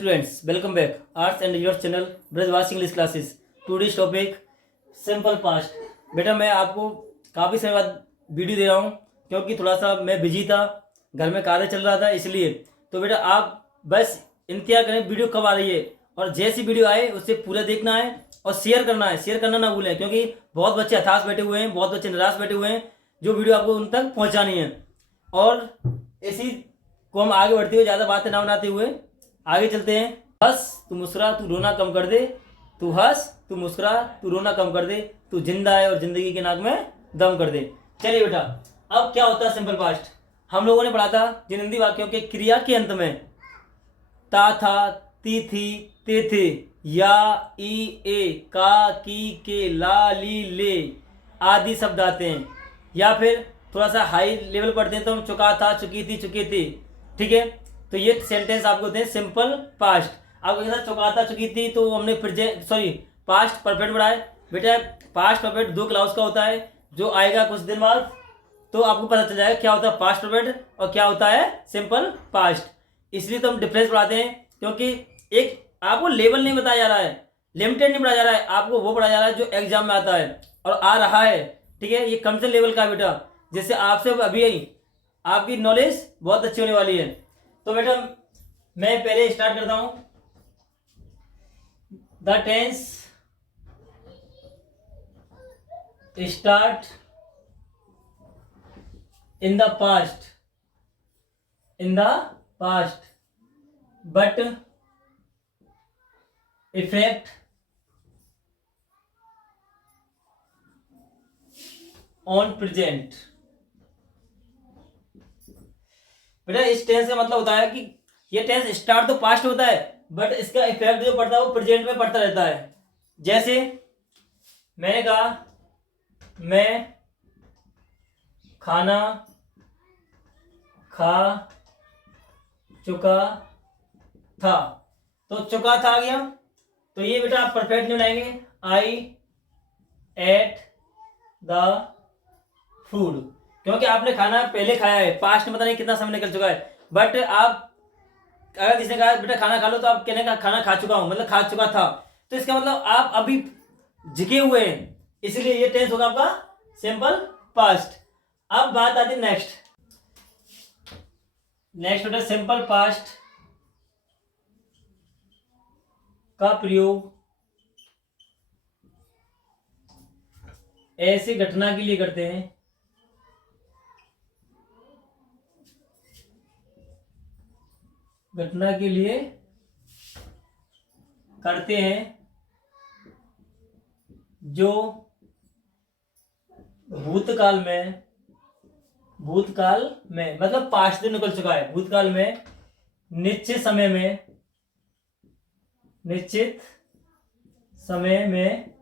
Students, welcome back. Arts and your channel Brajwasi English classes. Today's topic simple past. बेटा मैं आपको काफ़ी समय बाद वीडियो दे रहा हूँ क्योंकि थोड़ा सा मैं बिजी था, घर में कार्य चल रहा था इसलिए. तो बेटा आप बस इंतजार करें वीडियो कब आ रही है, और जैसी वीडियो आए उससे पूरा देखना है और शेयर करना है. शेयर करना ना भूलें क्योंकि बहुत बच्चे हताश बैठे हुए हैं, बहुत बच्चे निराश बैठे हुए हैं. जो वीडियो आपको उन तक पहुँचानी है. और इसी को हम आगे बढ़ते हुए ज़्यादा बातें ना बनाते हुए आगे चलते हैं. हंस तू मुस्कुरा तू रोना कम कर दे, तू हंस तू मुस्कुरा तू रोना कम कर दे, तू जिंदा है और जिंदगी के नाक में दम कर दे. चलिए बेटा, अब क्या होता है सिंपल पास्ट. हम लोगों ने पढ़ा था जिन वाक्यों के क्रिया के अंत में ता था, ती थी, ते थे, या, ई, ए, का, की, के, ला, ली, ले आदि शब्द आते हैं. या फिर थोड़ा सा हाई लेवल पढ़ते हैं तो हम चुका था, चुकी थी, चुके थे. ठीक है, तो ये सेंटेंस आपको होते हैं सिंपल पास्ट. आपको के साथ चुका था, चुकी थी तो हमने पास्ट परफेक्ट पढ़ा है. बेटा पास्ट परफेक्ट दो क्लास का होता है जो आएगा कुछ दिन बाद, तो आपको पता चल जाएगा क्या होता है पास्ट परफेक्ट और क्या होता है सिंपल पास्ट. इसलिए तो हम डिफरेंस पढ़ाते हैं क्योंकि एक आपको लेवल नहीं बताया जा रहा है, लिमिटेड नहीं पढ़ाया जा रहा है, आपको वो पढ़ाया जा रहा है जो एग्जाम में आता है और आ रहा है. ठीक है, ये कम से लेवल का है बेटा, जिससे आपसे अभी आपकी नॉलेज बहुत अच्छी होने वाली है. तो बेटा मैं पहले स्टार्ट करता हूं. The tense start in the past but effect on present. बेटा इस टेंस का मतलब होता है कि ये टेंस स्टार्ट तो पास्ट होता है बट इसका इफेक्ट जो पड़ता है वो प्रेजेंट में पड़ता रहता है. जैसे मैंने कहा मैं खाना खा चुका था, तो चुका था आ गया. तो ये बेटा आप परफेक्ट नहीं बनाएंगे. आई एट द फूड, क्योंकि आपने खाना पहले खाया है, पास्ट में पता नहीं कितना समय निकल चुका है. बट आप अगर किसी ने कहा बेटा खाना खा लो, तो आप कहने का खाना खा चुका हूं, मतलब खा चुका था, तो इसका मतलब आप अभी जिगे हुए हैं, इसलिए ये टेंस होगा आपका सिंपल पास्ट. अब बात आती है नेक्स्ट बेटा सिंपल पास्ट का प्रयोग ऐसे घटना के लिए करते हैं जो भूतकाल में मतलब पास्ट दिन निकल चुका है, भूतकाल में निश्चित समय में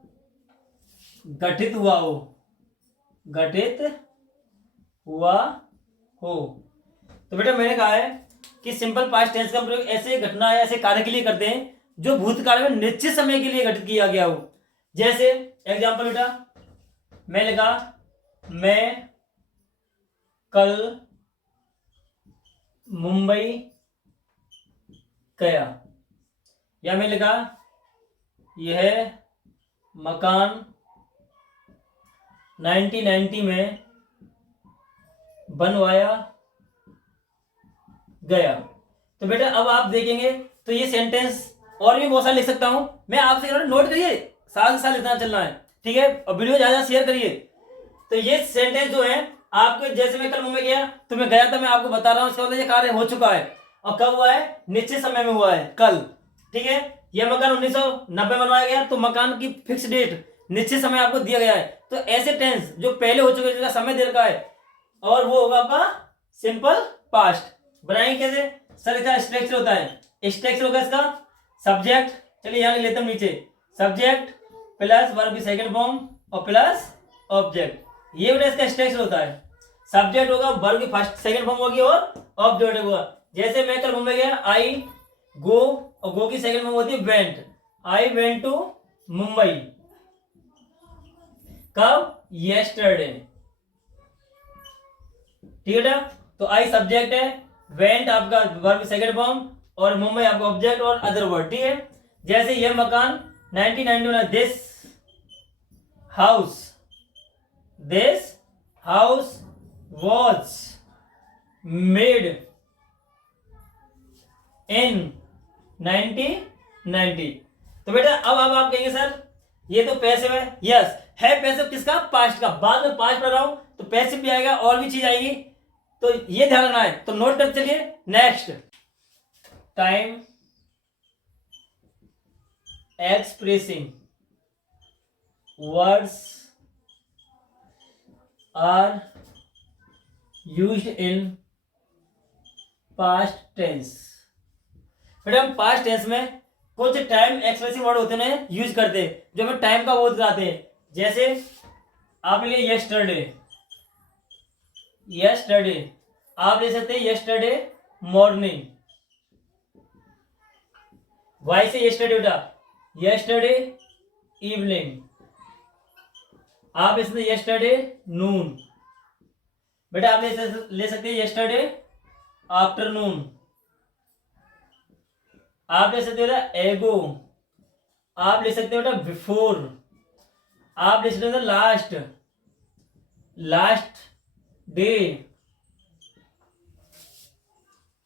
घटित हुआ हो. तो बेटा मैंने कहा है कि सिंपल पास्ट टेंस का प्रयोग ऐसे घटना या ऐसे कार्य के लिए करते हैं जो भूतकाल में निश्चित समय के लिए घटित किया गया हो. जैसे एग्जांपल बेटा मैं लिखा मैं कल मुंबई गया, या मैं लिखा यह मकान 1990 में बनवाया गया. तो बेटा अब आप देखेंगे तो ये सेंटेंस और भी बहुत सारे लिख सकता हूं मैं. आपसे नोट करिए, साल साल इतना चलना है. ठीक है, और वीडियो ज्यादा शेयर करिए. तो ये सेंटेंस जो है आपके, जैसे मैं कल मुंबई गया तो मैं गया था, मैं आपको बता रहा हूं, इसका मतलब ये कार्य हो चुका है और कब हुआ है, निश्चित समय में हुआ है, कल. ठीक है, यह मकान 1990 बनवाया गया, तो मकान की फिक्स डेट निश्चित समय आपको दिया गया है. तो ऐसे टेंस जो पहले हो चुके हैं जिसका समय दे रखा है, और वो होगा आपका सिंपल पास्ट. बनाएंगे कैसे सर? इसका स्ट्रक्चर होता है, स्ट्रक्चर होगा इसका सब्जेक्ट, चलिए यहां लेता हूं नीचे, सब्जेक्ट प्लस वर्ब की सेकंड फॉर्म और प्लस ऑब्जेक्ट. ये बेटा इसका स्ट्रक्चर होता है. सब्जेक्ट होगा, वर्ब की फर्स्ट सेकंड फॉर्म होगी और ऑब्जेक्ट होगा. जैसे मैं कल मुंबई गया, आई गो, और गो की सेकंड फॉर्म होती है went. I went to Mumbai. कब? यस्टरडे. ठीक है, तो आई सब्जेक्ट है, वेंट आपका वर्ब सेकंड फॉर्म, और मुंबई आपका ऑब्जेक्ट और अदर वर्ड, ठीक है। जैसे यह मकान 1991, this house was made in 1990। तो बेटा अब आप कहेंगे सर ये तो पैसिव है। यस है पैसिव, किसका? पास्ट का। बाद में पास्ट पढ़ रहा हूं तो पैसिव भी आएगा और भी चीज आएगी, तो ये ध्यान रखना है। तो नोट कर चलिए। Next, time expressing words are used in past tense. बेटा हम पास्ट टेंस में कुछ टाइम एक्सप्रेसिव वर्ड होते हैं यूज करते हैं, जो हमें टाइम का वो दिखाते हैं। जैसे आप ले यस्टरडे, आप ले सकते हैं यस्टरडे मॉर्निंग। वाई से यस्टरडे बेटा, यस्टरडे इवनिंग। आप इसमें यस्टरडे नून। बेटा आप ले सकते हैं यस्टरडे आफ्टरनून। आप ले सकते हो बेटा एगो। आप ले सकते हो बेटा बिफोर। आप ले सकते हो last, day,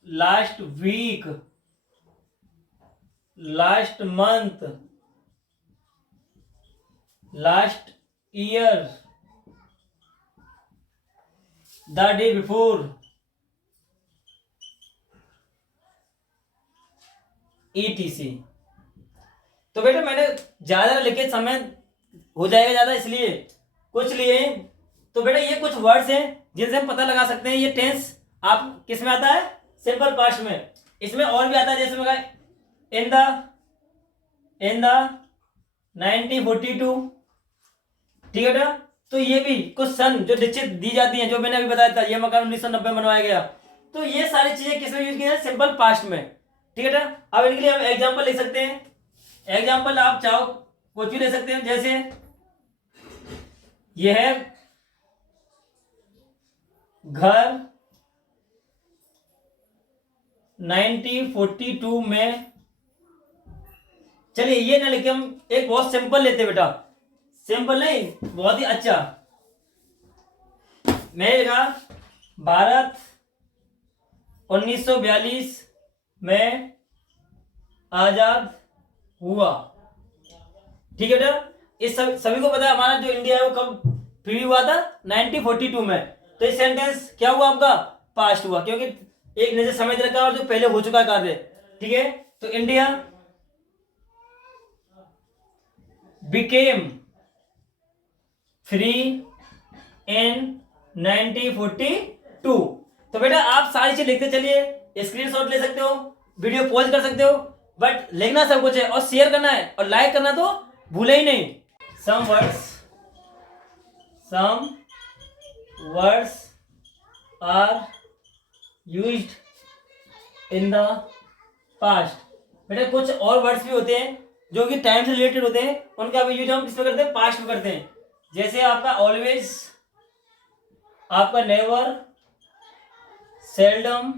last week, last month, last year, the day before, ETC। तो बेटा मैंने ज्यादा लिखे, समय हो जाएगा ज्यादा, इसलिए कुछ लिए। तो बेटा ये कुछ वर्ड्स हैं जिनसे हम पता लगा सकते हैं ये टेंस आप किस में आता है, सिंपल पास्ट में। इसमें और भी आता है, जैसे मैं इन द 1942, ठीक है बेटा। तो ये भी कुछ सन जो निश्चित दी जाती हैं, जो मैंने अभी बताया था, ये मकान 1990 में बनवाया गया। तो ये सारी चीजें किसमें यूज की है, सिंपल पास्ट में, ठीक है बेटा। अब इनके लिए हम एग्जांपल लिख सकते हैं। एग्जांपल आप चाहो कुछ भी ले सकते हैं, जैसे यह है घर 1942 में। चलिए ये ना लिखे, हम एक बहुत सिंपल लेते बेटा, सिंपल नहीं बहुत ही अच्छा। मैं लिखा भारत 1942 में आजाद हुआ, ठीक है बेटा। इस सभी को पता है हमारा जो इंडिया है वो कब फ्री हुआ था, 1942 में। तो इस सेंटेंस क्या हुआ आपका, पास्ट हुआ, क्योंकि एक निश्चित समय दे रखा और जो पहले हो चुका कार्य, ठीक है। तो इंडिया बिकेम फ्री इन 1942। तो बेटा आप सारी चीज लिखते चलिए, स्क्रीनशॉट ले सकते हो, वीडियो पॉज कर सकते हो, बट लिखना सब कुछ है और शेयर करना है और लाइक करना तो भूले ही नहीं। Some words are used in the past. बेटा कुछ और वर्ड्स भी होते हैं जो कि टाइम से रिलेटेड होते हैं, उनका भी यूज हम किस में करते हैं, पास्ट में करते हैं। जैसे आपका ऑलवेज, आपका never, seldom,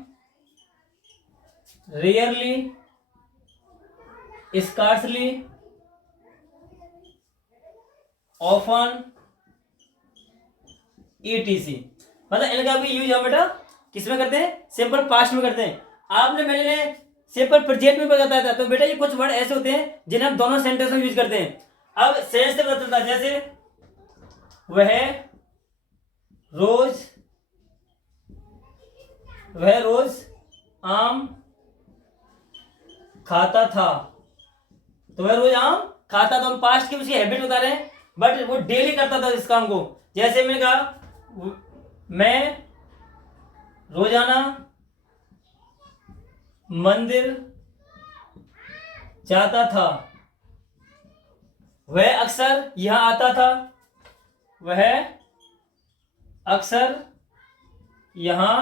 rarely, scarcely, often, ETC। मतलब इनका भी यूज हम बेटा किस में करते हैं, सिंपल पास्ट में करते हैं। आपने मैंने सिंपल प्रेजेंट में बताया था। तो बेटा ये कुछ वर्ड ऐसे होते हैं जिन्हें हम दोनों सेंटेंस में यूज करते हैं। अब सेंस से पता चलता है, जैसे वह रोज आम खाता था। तो वह रोज आम खाता था, हम पास्ट की उसकी हैबिट बता रहे हैं, बट वो डेली करता था इस काम को। जैसे मैंने कहा मैं रोजाना मंदिर जाता था। वह अक्सर यहां आता था। वह अक्सर यहां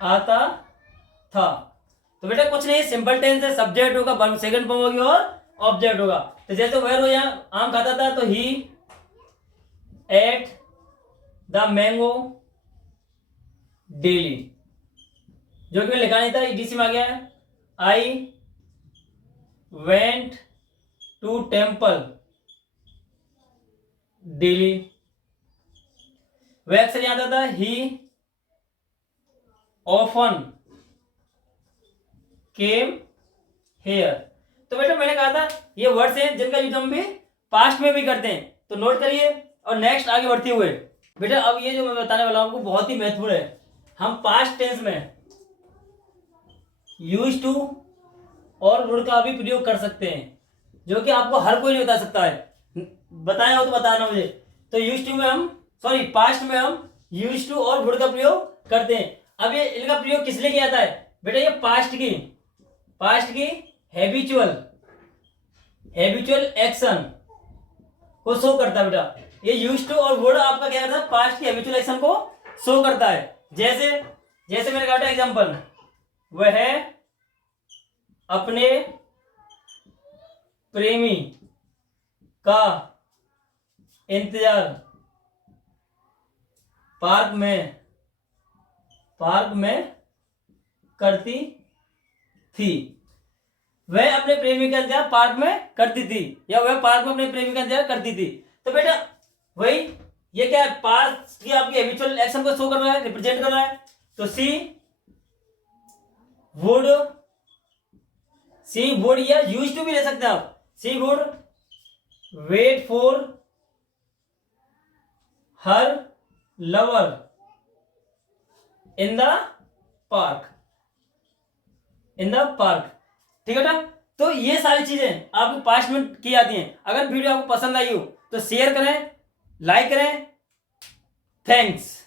आता था। तो बेटा कुछ नहीं, सिंपल टेंस है, सब्जेक्ट होगा, वर्ब सेकंड फॉर्म होगी और ऑब्जेक्ट होगा। तो जैसे वह रोज यहां आम खाता था, तो ही एट द मैंगो डेली, जो कि मैं लिखा नहीं था, ETC में आ गया है। I went to temple daily. वह अक्सर याद आता है, ही ऑफन केम हेयर। तो बेटा मैंने कहा था ये वर्ड्स हैं जिनका यूज हम भी पास्ट में भी करते हैं, तो नोट करिए। और नेक्स्ट आगे बढ़ते हुए बेटा, अब ये जो मैं बताने वाला हूं आपको बहुत ही महत्वपूर्ण है। हम पास्ट टेंस में यूज टू और वुड का भी प्रयोग कर सकते हैं, जो कि आपको हर कोई नहीं बता सकता है। बताया हो तो बताना मुझे। तो यूज टू में हम पास्ट में हम यूज टू और वुड का प्रयोग करते हैं। अब ये इनका प्रयोग किस लिए किया जाता है बेटा? ये पास्ट की हैबिचुअल एक्शन को शो करता है बेटा। ये यूज टू और वुड आपका क्या करता है? पास्ट की हैबिचुअल एक्शन को शो करता है। जैसे मैंने कहा था एग्जांपल, वह अपने प्रेमी का इंतजार पार्क में करती थी। वह अपने प्रेमी का इंतजार पार्क में करती थी, या वह पार्क में अपने प्रेमी का इंतजार करती थी। तो बेटा वही ये क्या है? पास्ट की आपकी हैबिचुअल एक्शन को शो कर रहा है, रिप्रेजेंट कर रहा है। तो सी वुड या यूज टू भी ले सकते हैं आप। She would wait for her lover in the park. ठीक है ना? तो ये सारी चीजें आपको पास्ट में की जाती हैं। अगर वीडियो आपको पसंद आई हो तो शेयर करें, लाइक करें। थैंक्स।